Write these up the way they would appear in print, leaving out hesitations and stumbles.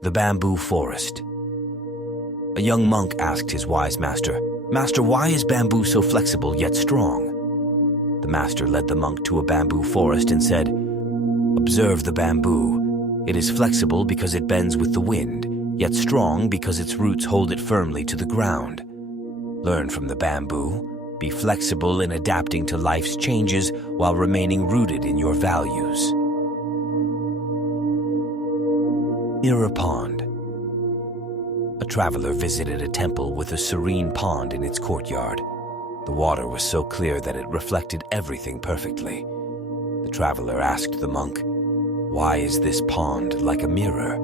The Bamboo Forest. A young monk asked his wise master, "Master, why is bamboo so flexible yet strong?" The master led the monk to a bamboo forest and said, "Observe the bamboo. It is flexible because it bends with the wind, yet strong because its roots hold it firmly to the ground. Learn from the bamboo. Be flexible in adapting to life's changes while remaining rooted in your values." Mirror Pond. A traveler visited a temple with a serene pond in its courtyard. The water was so clear that it reflected everything perfectly. The traveler asked the monk, "Why is this pond like a mirror?"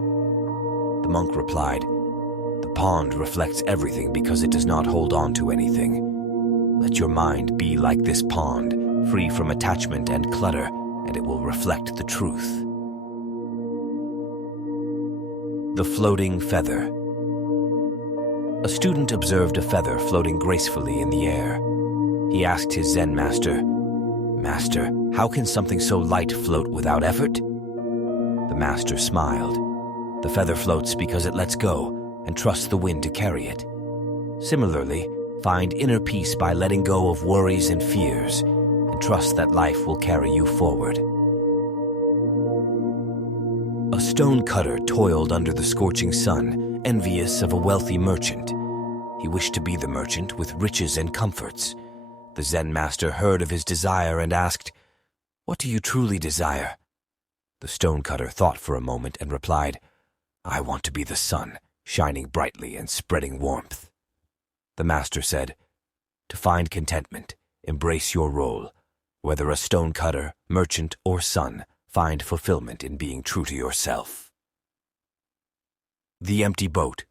The monk replied, "The pond reflects everything because it does not hold on to anything. Let your mind be like this pond, free from attachment and clutter, and it will reflect the truth." The Floating Feather. A student observed a feather floating gracefully in the air. He asked his Zen master, "Master, how can something so light float without effort?" The master smiled. "The feather floats because it lets go and trusts the wind to carry it. Similarly, find inner peace by letting go of worries and fears, and trust that life will carry you forward." A stonecutter toiled under the scorching sun, envious of a wealthy merchant. He wished to be the merchant with riches and comforts. The Zen master heard of his desire and asked, "What do you truly desire?" The stonecutter thought for a moment and replied, "I want to be the sun, shining brightly and spreading warmth." The master said, "To find contentment, embrace your role. Whether a stonecutter, merchant, or sun, find fulfillment in being true to yourself." The Empty Boat.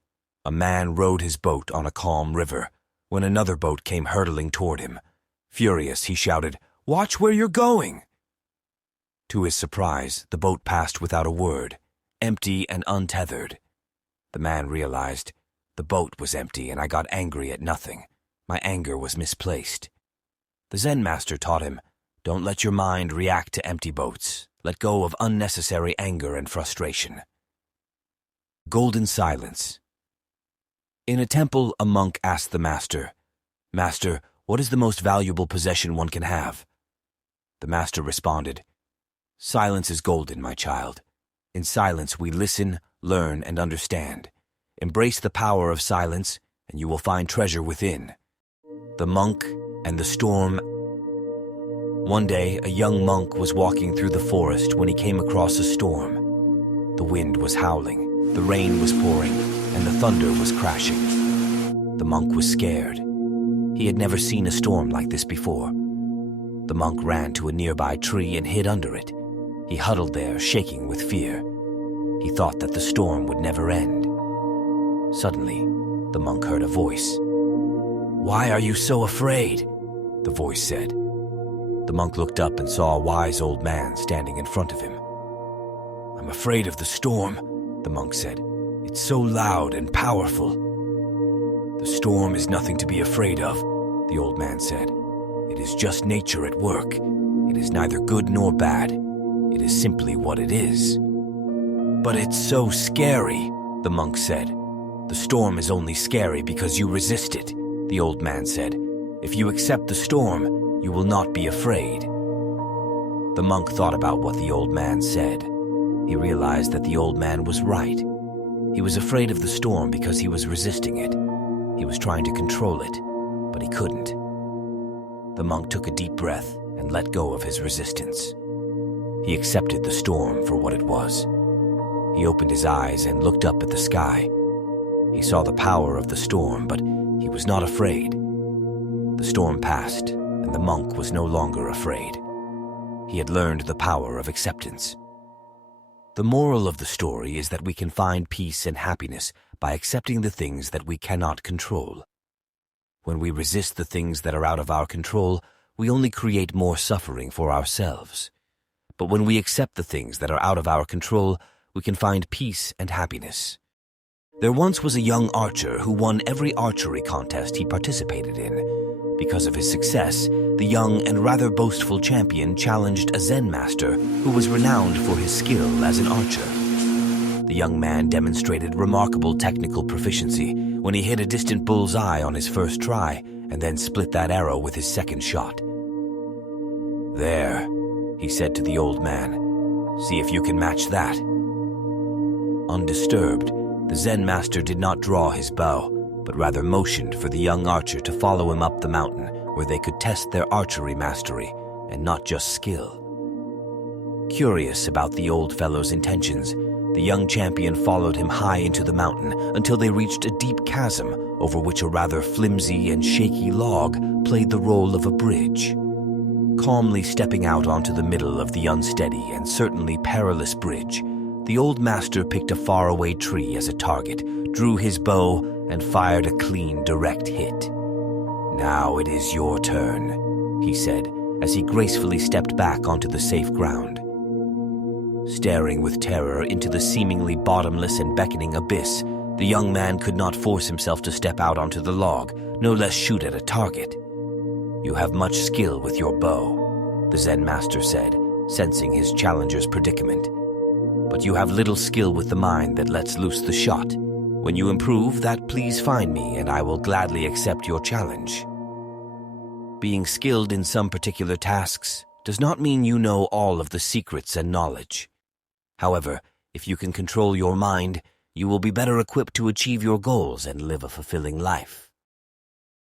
A man rowed his boat on a calm river when another boat came hurtling toward him. Furious, he shouted, "Watch where you're going!" To his surprise, the boat passed without a word, empty and untethered. The man realized, the boat was empty and I got angry at nothing. My anger was misplaced. The Zen master taught him, "Don't let your mind react to empty boats. Let go of unnecessary anger and frustration." Golden Silence. In a temple, a monk asked the master, "Master, what is the most valuable possession one can have?" The master responded, "Silence is golden, my child. In silence we listen, learn, and understand. Embrace the power of silence, and you will find treasure within." The Monk and the Storm. One day, a young monk was walking through the forest when he came across a storm. The wind was howling, the rain was pouring, and the thunder was crashing. The monk was scared. He had never seen a storm like this before. The monk ran to a nearby tree and hid under it. He huddled there, shaking with fear. He thought that the storm would never end. Suddenly, the monk heard a voice. "Why are you so afraid?" the voice said. The monk looked up and saw a wise old man standing in front of him. "I'm afraid of the storm," the monk said. "It's so loud and powerful." "The storm is nothing to be afraid of," the old man said. "It is just nature at work. It is neither good nor bad. It is simply what it is." "But it's so scary," the monk said. "The storm is only scary because you resist it," the old man said. "If you accept the storm, you will not be afraid." The monk thought about what the old man said. He realized that the old man was right. He was afraid of the storm because he was resisting it. He was trying to control it, but he couldn't. The monk took a deep breath and let go of his resistance. He accepted the storm for what it was. He opened his eyes and looked up at the sky. He saw the power of the storm, but he was not afraid. The storm passed, and the monk was no longer afraid. He had learned the power of acceptance. The moral of the story is that we can find peace and happiness by accepting the things that we cannot control. When we resist the things that are out of our control, we only create more suffering for ourselves. But when we accept the things that are out of our control, we can find peace and happiness. There once was a young archer who won every archery contest he participated in. Because of his success, the young and rather boastful champion challenged a Zen master who was renowned for his skill as an archer. The The young man demonstrated remarkable technical proficiency when he hit a distant bull's eye on his first try and then split that arrow with his second shot. "There," he said to the old man. "See if you can match that." Undisturbed, the Zen Master did not draw his bow, but rather motioned for the young archer to follow him up the mountain where they could test their archery mastery and not just skill. Curious about the old fellow's intentions, the young champion followed him high into the mountain until they reached a deep chasm over which a rather flimsy and shaky log played the role of a bridge. Calmly stepping out onto the middle of the unsteady and certainly perilous bridge, the old master picked a faraway tree as a target, drew his bow, and fired a clean, direct hit. "Now it is your turn," he said as he gracefully stepped back onto the safe ground. Staring with terror into the seemingly bottomless and beckoning abyss, the young man could not force himself to step out onto the log, no less shoot at a target. "You have much skill with your bow," the Zen Master said, sensing his challenger's predicament. "But you have little skill with the mind that lets loose the shot. When you improve that, please find me, and I will gladly accept your challenge." Being skilled in some particular tasks does not mean you know all of the secrets and knowledge. However, if you can control your mind, you will be better equipped to achieve your goals and live a fulfilling life.